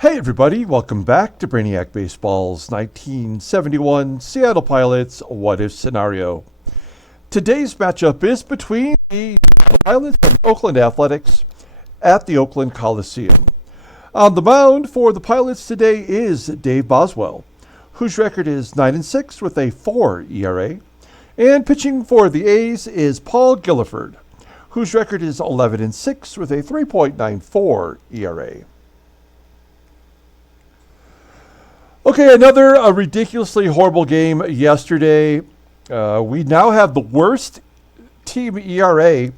Hey everybody, welcome back to Brainiac Baseball's 1971 Seattle Pilots What If Scenario. Today's matchup is between the Seattle Pilots and Oakland Athletics at the Oakland Coliseum. On the mound for the Pilots today is Dave Boswell, whose record is 9-6 with a 4 ERA. And pitching for the A's is Paul Gilliford, whose record is 11-6 with a 3.94 ERA. Okay, another ridiculously horrible game yesterday. We now have the worst team ERA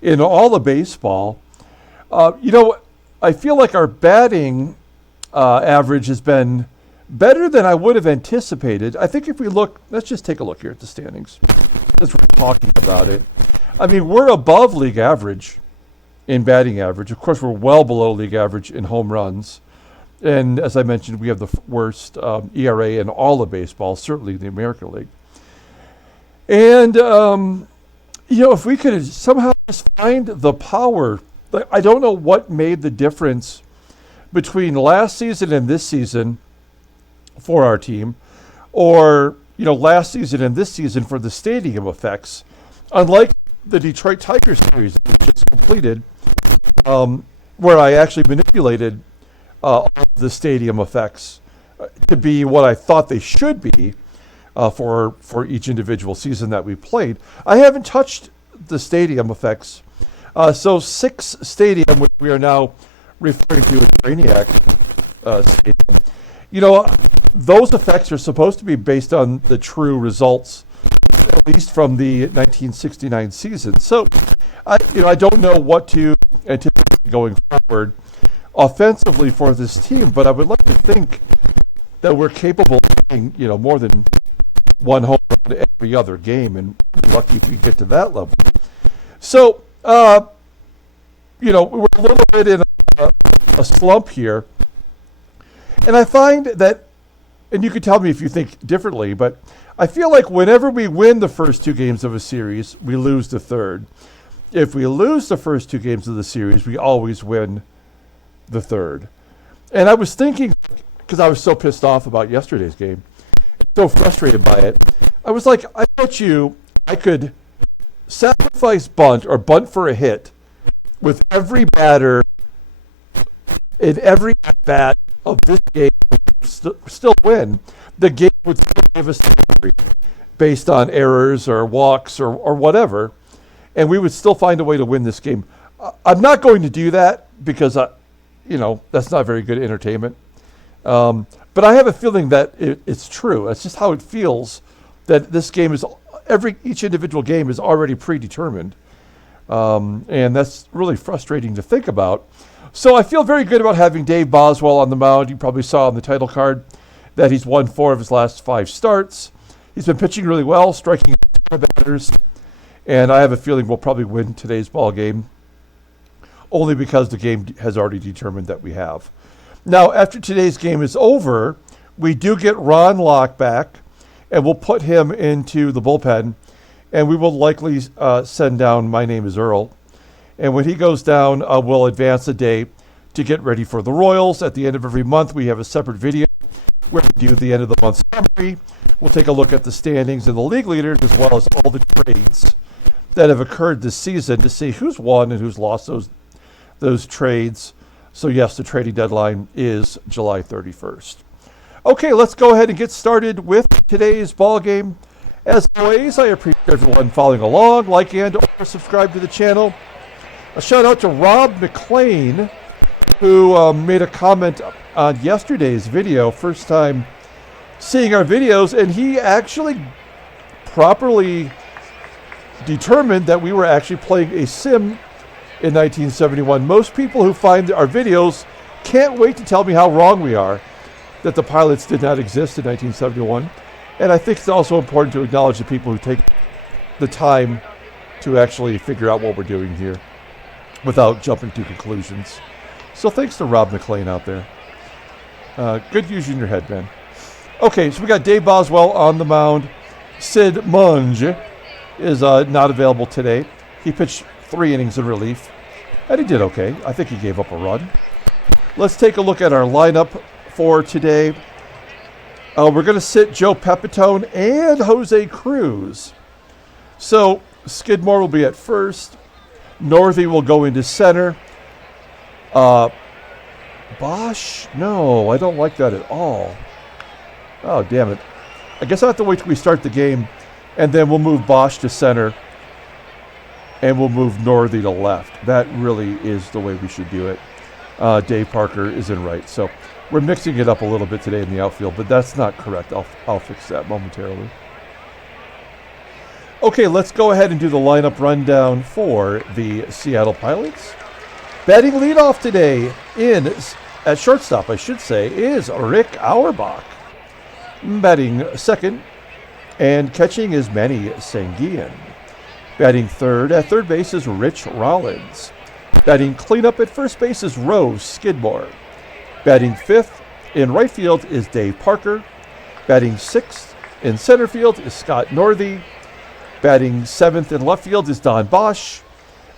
in all of baseball. I feel like our batting average has been better than I would have anticipated. I think if we look, let's just take a look here at the standings as we're talking about it. I mean, we're above league average in batting average. Of course, we're well below league average in home runs. And as I mentioned, we have the worst ERA in all of baseball, certainly the American League. And, if we could somehow just find the power, I don't know what made the difference between last season and this season for our team, or, last season and this season for the stadium effects. Unlike the Detroit Tigers series that we just completed, where I actually manipulated all of the stadium effects to be what I thought they should be for each individual season that we played. I haven't touched the stadium effects. So 6 Stadium, which we are now referring to as Brainiac Stadium, those effects are supposed to be based on the true results, at least from the 1969 season. So I don't know what to anticipate going forward offensively for this team, but I would like to think that we're capable of hitting, more than one home run every other game, and lucky if we get to that level. So, we're a little bit in a slump here, and I find that, and you can tell me if you think differently, but I feel like whenever we win the first 2 games of a series, we lose the third. If we lose the first 2 games of the series, we always win the third. And I was thinking, because I was so pissed off about yesterday's game, so frustrated by it, I was like, I bet you I could sacrifice bunt or bunt for a hit with every batter in every at-bat of this game, still win. The game would still give us the victory based on errors or walks or whatever, and we would still find a way to win this game. I'm not going to do that because that's not very good entertainment. But I have a feeling that it's true. It's just how it feels that this game is, each individual game is already predetermined. And that's really frustrating to think about. So I feel very good about having Dave Boswell on the mound. You probably saw on the title card that he's won 4 of his last 5 starts. He's been pitching really well, striking out a ton of batters. And I have a feeling we'll probably win today's ball game, only because the game has already determined that we have. Now, after today's game is over, we do get Ron Locke back, and we'll put him into the bullpen, and we will likely send down My Name is Earl. And when he goes down, we'll advance a day to get ready for the Royals. At the end of every month, we have a separate video where we do the end of the month summary. We'll take a look at the standings and the league leaders, as well as all the trades that have occurred this season to see who's won and who's lost those trades. So yes, the trading deadline is July 31st. Okay, let's go ahead and get started with today's ball game. As always, I appreciate everyone following along, like and or subscribe to the channel. A shout out to Rob McLean, who made a comment on yesterday's video, first time seeing our videos, and he actually properly determined that we were actually playing a sim in 1971. Most people who find our videos can't wait to tell me how wrong we are, that the Pilots did not exist in 1971. And I think it's also important to acknowledge the people who take the time to actually figure out what we're doing here without jumping to conclusions. So thanks to Rob McLean out there. Good using your head, man. Okay, so we got Dave Boswell on the mound. Sid Munge is not available today. He pitched 3 innings in relief, and he did okay. I think he gave up a run. Let's take a look at our lineup for today. We're going to sit Joe Pepitone and Jose Cruz. So Skidmore will be at first. Northey will go into center. Bosch? No, I don't like that at all. Oh, damn it. I guess I'll have to wait till we start the game, and then we'll move Bosch to center, and we'll move Northey to left. That really is the way we should do it. Dave Parker is in right. So we're mixing it up a little bit today in the outfield, but that's not correct. I'll fix that momentarily. Okay, let's go ahead and do the lineup rundown for the Seattle Pilots. Batting leadoff today at shortstop, I should say, is Rick Auerbach. Batting second and catching is Manny SANGUILLEN. Batting third at third base is Rich Rollins. Batting cleanup at first base is Rose Skidmore. Batting fifth in right field is Dave Parker. Batting sixth in center field is Scott Northey. Batting seventh in left field is Don Bosch.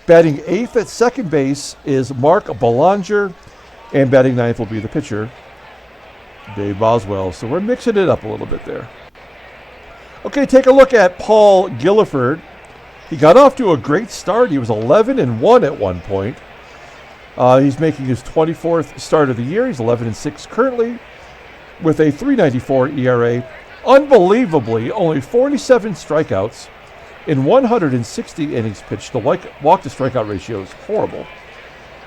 Batting eighth at second base is Mark Belanger. And batting ninth will be the pitcher, Dave Boswell. So we're mixing it up a little bit there. Okay, take a look at Paul Gilliford. He got off to a great start. He was 11-1 at one point. He's making his 24th start of the year. He's 11-6 currently with a .394 ERA. Unbelievably, only 47 strikeouts in 160 innings pitched. The walk-to-strikeout ratio is horrible.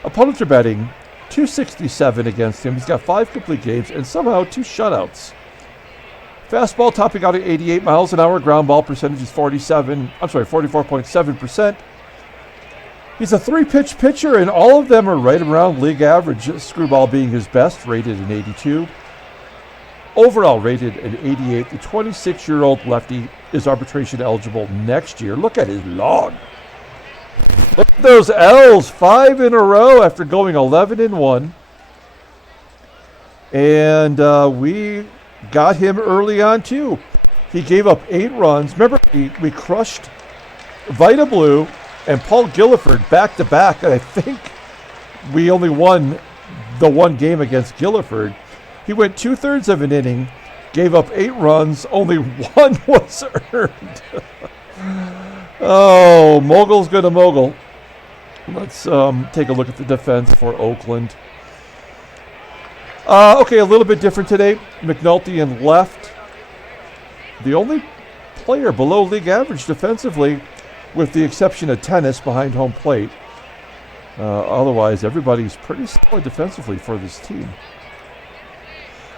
Opponents are batting .267 against him. He's got 5 complete games and somehow 2 shutouts. Fastball topping out at 88 miles an hour. Ground ball percentage is 44.7%. He's a 3-pitch pitcher, and all of them are right around league average. Screwball being his best, rated an 82. Overall rated an 88. The 26-year-old lefty is arbitration eligible next year. Look at his log. Look at those L's, 5 in a row after going 11-1. And we got him early on, too. He gave up 8 runs. Remember, we crushed Vita Blue and Paul Gilliford back-to-back. And I think we only won the one game against Gilliford. He went 2/3 of an inning, gave up 8 runs. Only 1 was earned. Oh, mogul's going to mogul. Let's take a look at the defense for Oakland. Okay, a little bit different today. McNulty in left. The only player below league average defensively, with the exception of TENACE behind home plate. Otherwise, everybody's pretty solid defensively for this team.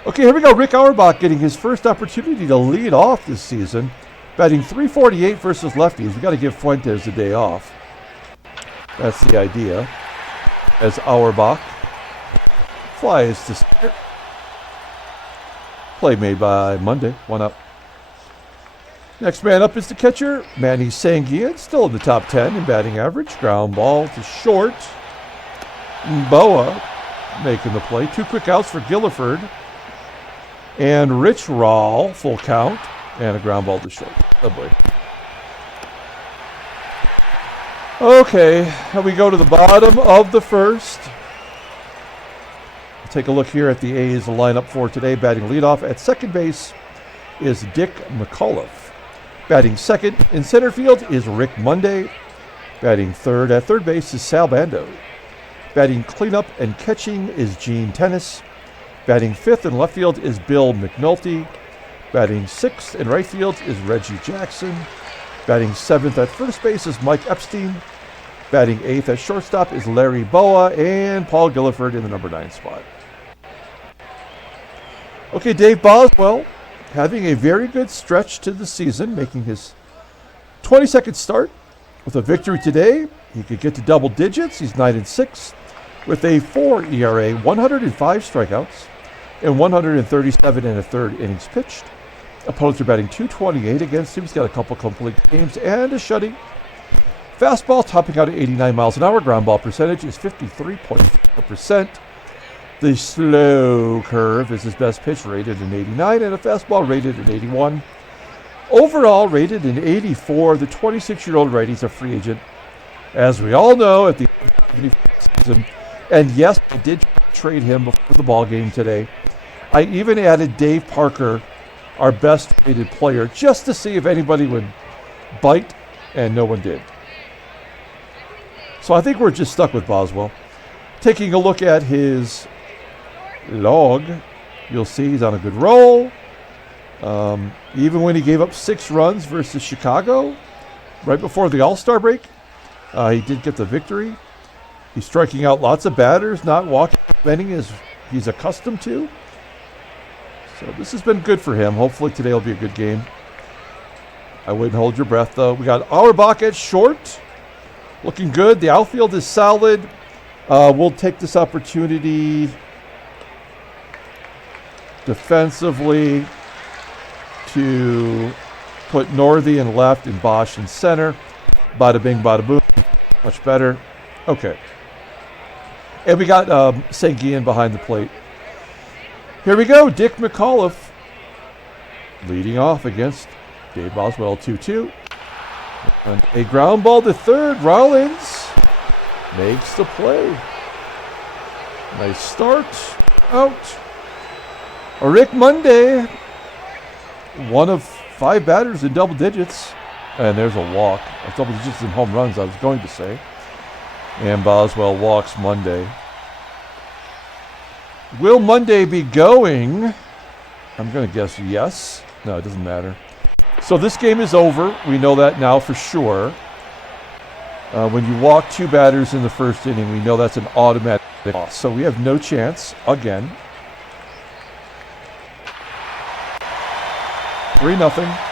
Okay, here we go. Rick Auerbach getting his first opportunity to lead off this season. Batting .348 versus lefties. We've got to give Fuentes a day off. That's the idea. As Auerbach flies to center. Play made by Monday. 1 up. Next man up is the catcher, Manny SANGUILLEN, still in the top 10 in batting average. Ground ball to short. BOWA making the play. 2 quick outs for Gilliford. And Rich Roll, full count. And a ground ball to short. Oh boy. Okay, now we go to the bottom of the first. Take a look here at the A's lineup for today. Batting leadoff at second base is Dick McAULIFFE. Batting second in center field is Rick Monday. Batting third at third base is Sal Bando. Batting cleanup and catching is Gene TENACE. Batting fifth in left field is Bill McNulty. Batting sixth in right field is Reggie Jackson. Batting seventh at first base is Mike EPSTEIN. Batting eighth at shortstop is Larry BOWA, and Paul Gilliford in the number 9 spot. Okay, Dave Boswell having a very good stretch to the season, making his 22nd start with a victory today. He could get to double digits. He's 9-6 with a 4 ERA, 105 strikeouts, and 137 1/3 innings pitched. Opponents are batting .228 against him. He's got a couple complete games and a shutting. Fastball topping out at 89 miles an hour. Ground ball percentage is 53.4%. The slow curve is his best pitch, rated an 89, and a fastball rated an 81. Overall rated an 84. The 26-year-old righty's a free agent, as we all know, at the end of the season. And yes, I did trade him before the ball game today. I even added Dave Parker, our best rated player, just to see if anybody would bite, and no one did. So I think we're just stuck with Boswell. Taking a look at his log, you'll see he's on a good roll. Even when he gave up 6 runs versus Chicago, right before the All-Star break, he did get the victory. He's striking out lots of batters, not walking inning as he's accustomed to. So this has been good for him. Hopefully today will be a good game. I wouldn't hold your breath, though. We got AUERBACH at short. Looking good. The outfield is solid. We'll take this opportunity defensively to put NORTHEY in left and BOSCH in center. Bada bing, bada boom. Much better. Okay. And we got SANGUILLEN behind the plate. Here we go. Dick McAULIFFE leading off against Dave Boswell, 2-2. And a ground ball to third. Rollins makes the play. Nice start. Out. Rick Monday, one of 5 batters in double digits. And there's a walk. Double digits in home runs, I was going to say. And Boswell walks Monday. Will Monday be going? I'm going to guess yes. No, it doesn't matter. So this game is over. We know that now for sure. When you walk 2 batters in the first inning, we know that's an automatic loss. So we have no chance again. 3-0.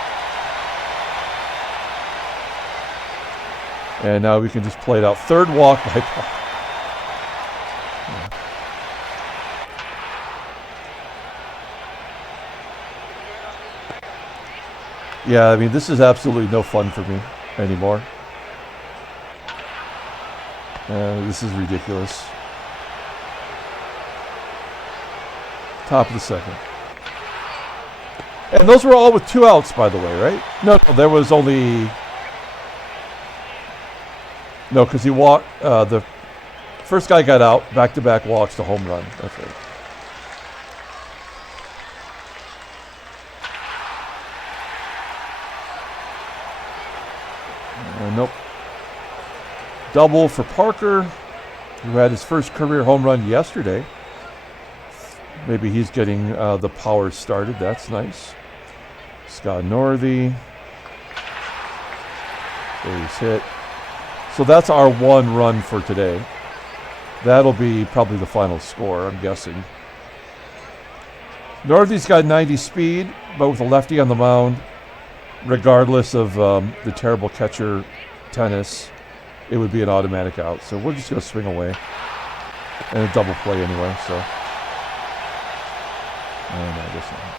And now we can just play it out. Third walk by Paul. Yeah, I mean, this is absolutely no fun for me anymore. This is ridiculous. Top of the second. And those were all with 2 outs, by the way, right? No, there was only... No, because he walked... the first guy got out, back-to-back walks to home run. That's right. Nope. Double for Parker, who had his first career home run yesterday. Maybe he's getting the power started. That's nice. Scott Northey. Base hit. So that's our 1 run for today. That'll be probably the final score, I'm guessing. Northey's got 90 speed, but with a lefty on the mound, regardless of the terrible catcher TENACE, it would be an automatic out. So we're just going to swing away. And a double play anyway, so. And I guess not.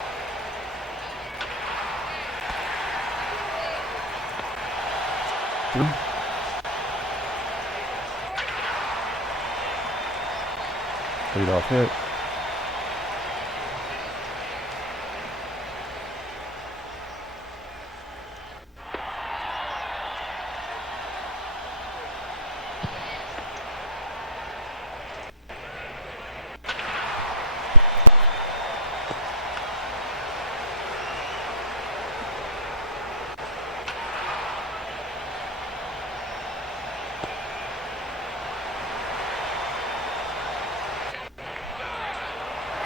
Lead-off hit.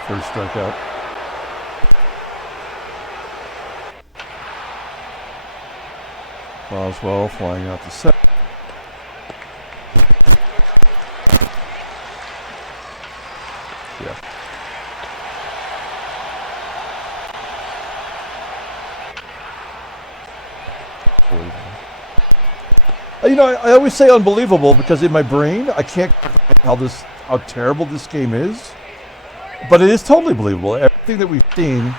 First strikeout. Boswell flying out to second. Yeah. You know, I always say unbelievable because in my brain I can't how terrible this game is. But it is totally believable. Everything that we've seen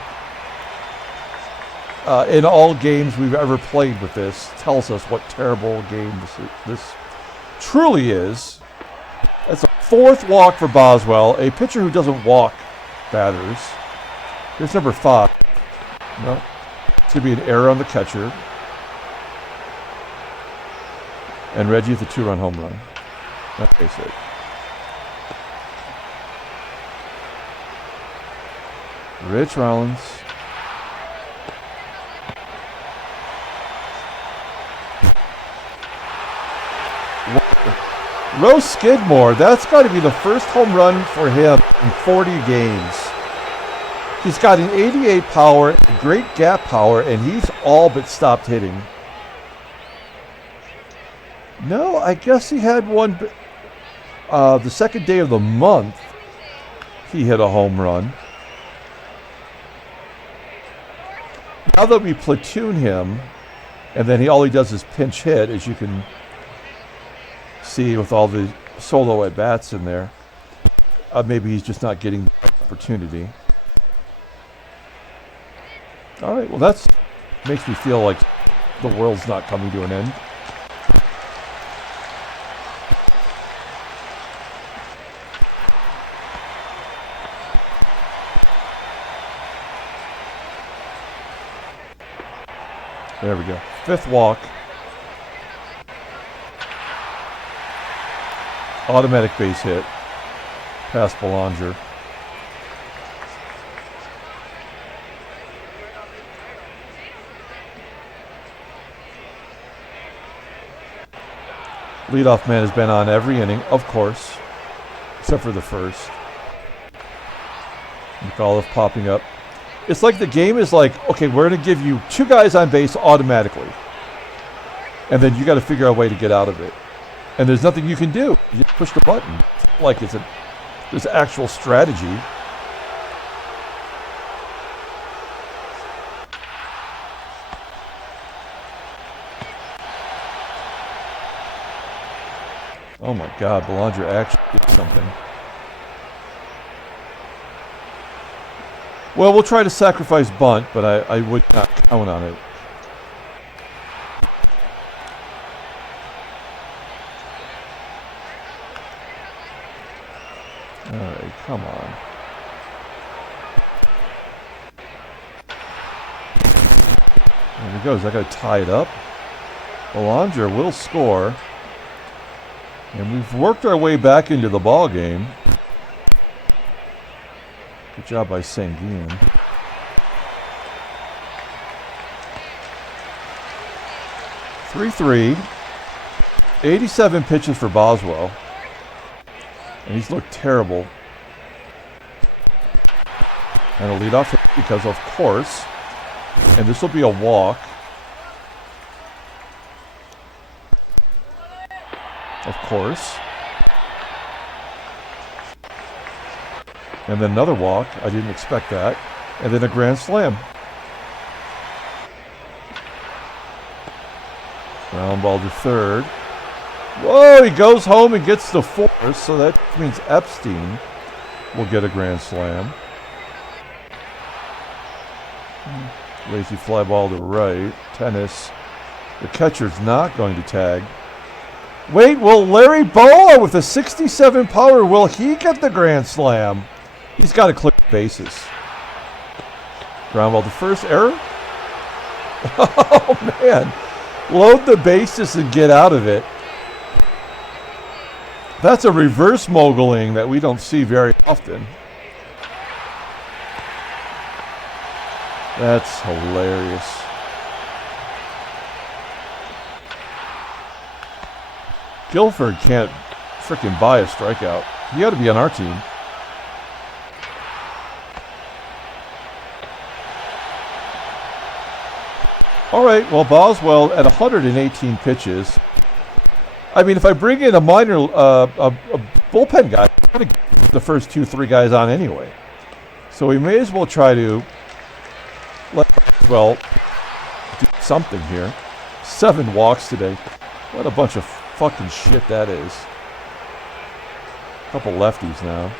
in all games we've ever played with this tells us what terrible game this truly is. That's a 4th walk for Boswell, a pitcher who doesn't walk batters. Here's number 5. No, it's going to be an error on the catcher. And Reggie with a 2-run home run. That's it. Rich Rollins. Rose Skidmore, that's got to be the first home run for him in 40 games. He's got an 88 power, great gap power, and he's all but stopped hitting. No, I guess he had one. The second day of the month, he hit a home run. Now that we platoon him, and then all he does is pinch hit, as you can see with all the solo at bats in there. Maybe he's just not getting the opportunity. All right, well, that makes me feel like the world's not coming to an end. There we go. Fifth walk. Automatic base hit. Past Belanger. Leadoff man has been on every inning, of course, except for the first. McAULIFFE popping up. It's like the game is like, okay, we're going to give you 2 guys on base automatically. And then you got to figure out a way to get out of it. And there's nothing you can do. You just push the button. It's like there's actual strategy. Oh my God, Belanger actually did something. Well, we'll try to sacrifice bunt, but I would not count on it. All right, come on. There he goes. I got to tie it up. Belanger will score. And we've worked our way back into the ball game. Good job by SANGUILLEN. (3-3). 87 pitches for Boswell. And he's looked terrible. And a leadoff hit because, of course, and this will be a walk. Of course. And then another walk. I didn't expect that. And then a grand slam. Ground ball to third. Whoa, he goes home and gets the fourth, so that means EPSTEIN will get a grand slam. Lazy fly ball to right. TENACE. The catcher's not going to tag. Wait, will Larry BOWA with a 67 power, will he get the grand slam? He's got to clear the bases. Ground ball to first. Error? Oh, man. Load the bases and get out of it. That's a reverse moguling that we don't see very often. That's hilarious. Gilliford can't frickin' buy a strikeout. He ought to be on our team. All right, well, Boswell at 118 pitches. I mean, if I bring in a minor, a bullpen guy, I'm going to get the first 2-3 guys on anyway. So we may as well try to let Boswell do something here. 7 walks today. What a bunch of fucking shit that is. A couple lefties now.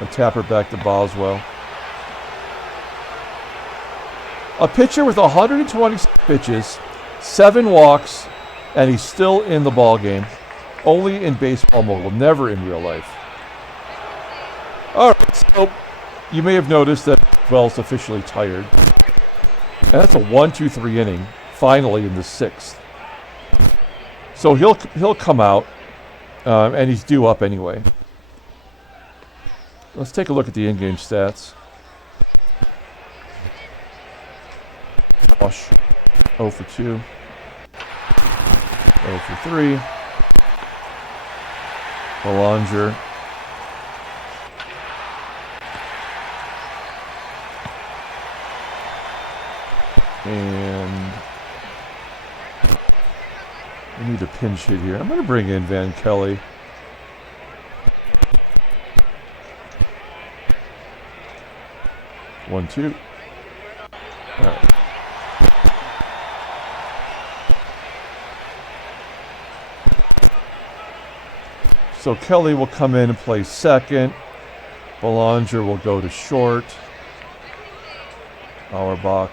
A tapper back to Boswell. A pitcher with 120 pitches, 7 walks, and he's still in the ball game. Only in baseball mode, never in real life. All right, so you may have noticed that Bell's officially tired. And that's a 1-2-3 inning, finally in the 6th. So he'll come out, and he's due up anyway. Let's take a look at the in-game stats. BOSCH 0 for 2. 0 for 3. Belanger. And we need a pinch hit here. I'm going to bring in Van Kelly. One, two. All right. So Kelly will come in and play second. Belanger will go to short. AUERBACH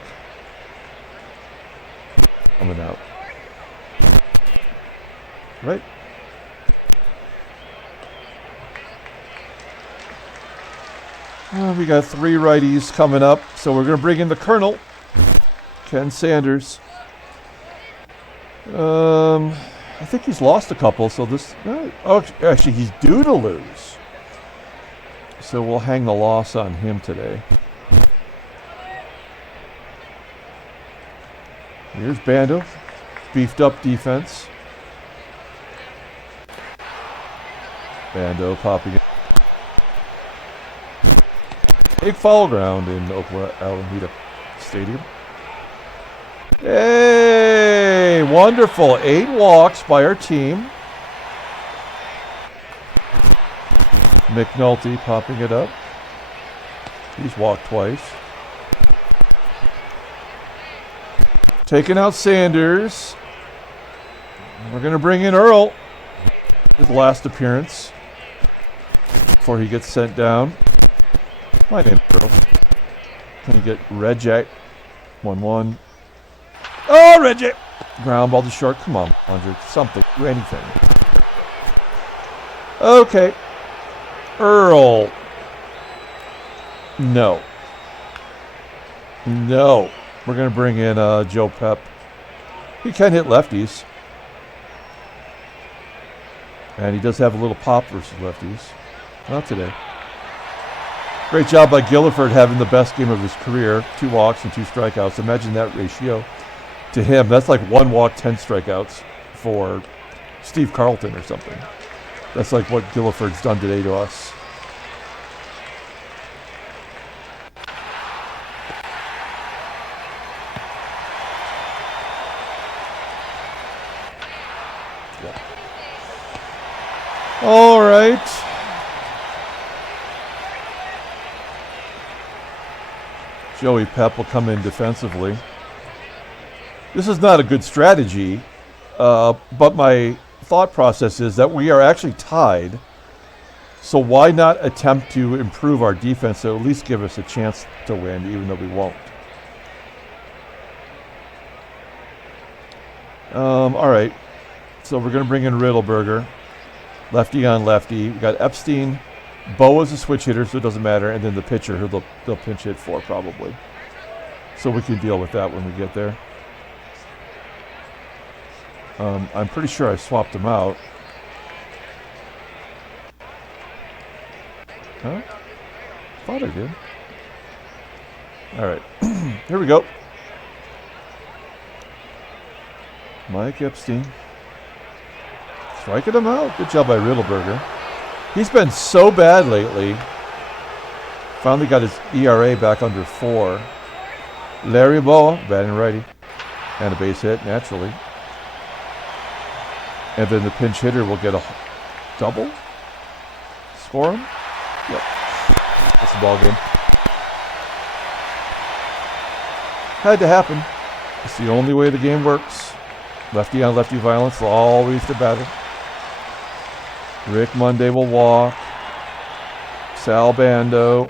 coming out. Right. We got 3 righties coming up, so we're going to bring in the Colonel, Ken Sanders. I think he's lost a couple, so this... oh, actually, he's due to lose. So we'll hang the loss on him today. Here's BANDO. Beefed up defense. BANDO popping it. Big foul ground in Oakland Stadium. Hey, wonderful. 8 walks by our team. McNULTY popping it up. He's walked twice. Taking out Sanders. We're going to bring in Earl. His last appearance before he gets sent down. My name's Earl. Can you get Reggie? 1-1. Oh, Reggie! Ground ball to short. Come on, 100. Something. Do anything. Okay. Earl. No. No. We're going to bring in Joe Pep. He can hit lefties. And he does have a little pop versus lefties. Not today. Great job by Gilliford having the best game of his career. 2 walks and 2 strikeouts. Imagine that ratio to him. That's like 1 walk, 10 strikeouts for Steve Carlton or something. That's like what Gilliford's done today to us. Yeah. All right. Joey Pep will come in defensively. This is not a good strategy, but my thought process is that we are actually tied. So why not attempt to improve our defense to at least give us a chance to win, even though we won't? All right. So we're going to bring in Riddleberger. Lefty on lefty. We got EPSTEIN. BOWA's a switch hitter, so it doesn't matter. And then the pitcher, who they'll pinch hit for probably. So we can deal with that when we get there. I'm pretty sure I swapped them out. Huh? Thought I did. All right. Here we go. Mike EPSTEIN. Striking him out. Good job by Riddleberger. He's been so bad lately. Finally got his ERA back under 4. Larry BOWA, batting righty. And a base hit, naturally. And then the pinch hitter will get a double. Score him. Yep. That's the ball game. Had to happen. It's the only way the game works. Lefty on lefty violence, always the battle. Rick Monday will walk. Sal BANDO.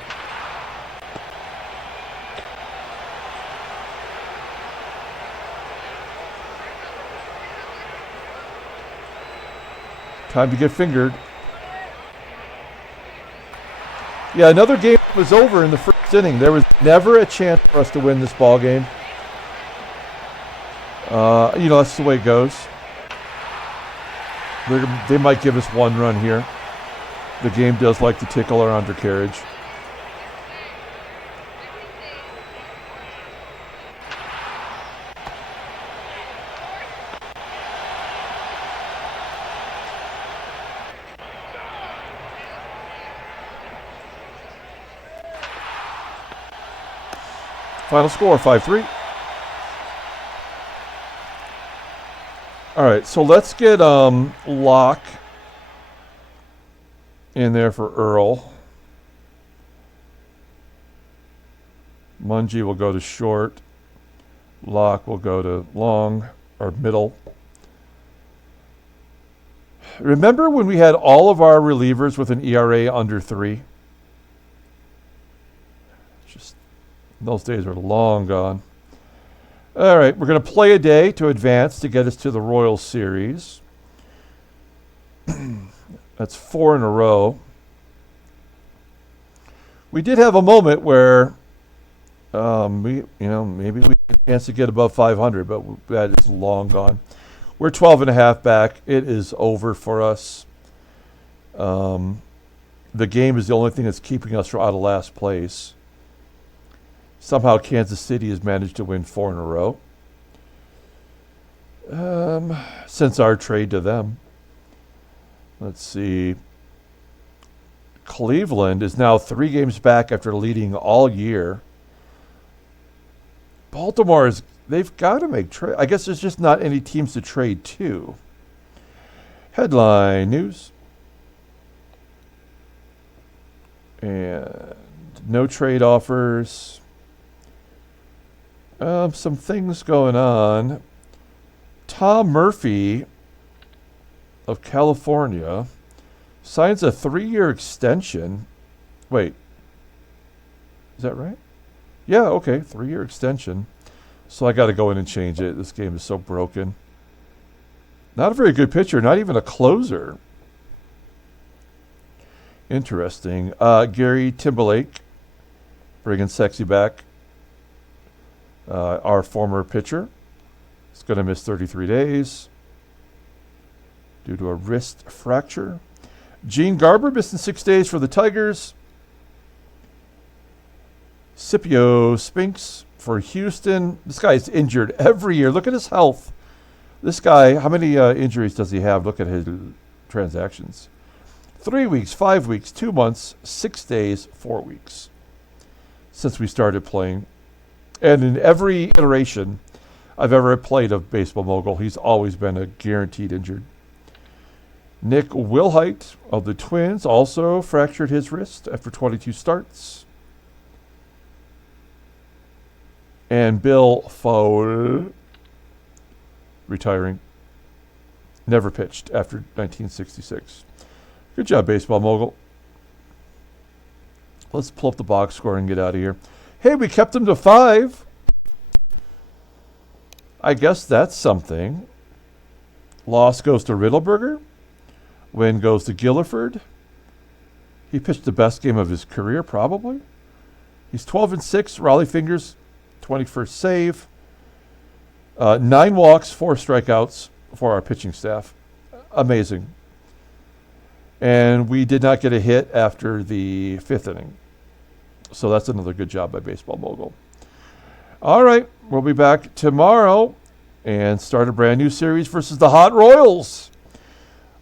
Time to get fingered. Yeah, another game was over in the first inning. There was never a chance for us to win this ball game. That's the way it goes. They might give us 1 run here. The game does like to tickle our undercarriage. Final score, 5-3. All right, so let's get Locke in there for Earl. Mungie will go to short. Locke will go to long or middle. Remember when we had all of our relievers with an ERA under 3? Just those days are long gone. All right, we're going to play a day to advance to get us to the Royals series. That's 4 in a row. We did have a moment where maybe we had a chance to get above 500, but that is long gone. We're 12.5 back. It is over for us. The game is the only thing that's keeping us out of last place. Somehow Kansas City has managed to win 4 in a row since our trade to them. Let's see. Cleveland is now 3 games back after leading all year. Baltimore they've got to make trade. I guess there's just not any teams to trade to. Headline news. And no trade offers. Some things going on. Tom Murphy of California signs a 3-year extension. Wait. Is that right? Yeah, okay. 3-year extension. So I got to go in and change it. This game is so broken. Not a very good pitcher. Not even a closer. Interesting. Gary Timberlake, bringing Sexy back. Our former pitcher. He's going to miss 33 days due to a wrist fracture. Gene Garber missing 6 days for the Tigers. Scipio Spinks for Houston. This guy is injured every year. Look at his health. This guy, how many injuries does he have? Look at his transactions. 3 weeks, 5 weeks, 2 months, 6 days, 4 weeks since we started playing. And in every iteration I've ever played of Baseball Mogul, he's always been a guaranteed injured. Nick Wilhite of the Twins also fractured his wrist after 22 starts. And Bill Fowle, retiring, never pitched after 1966. Good job, Baseball Mogul. Let's pull up the box score and get out of here. Hey, we kept him to 5. I guess that's something. Loss goes to Riddleberger. Win goes to Gilliford. He pitched the best game of his career, probably. He's 12-6. Raleigh Fingers, 21st save. 9 walks, 4 strikeouts for our pitching staff. Amazing. And we did not get a hit after the 5th inning. So that's another good job by Baseball Mogul. All right, we'll be back tomorrow and start a brand new series versus the Hot Royals.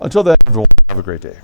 Until then, everyone, have a great day.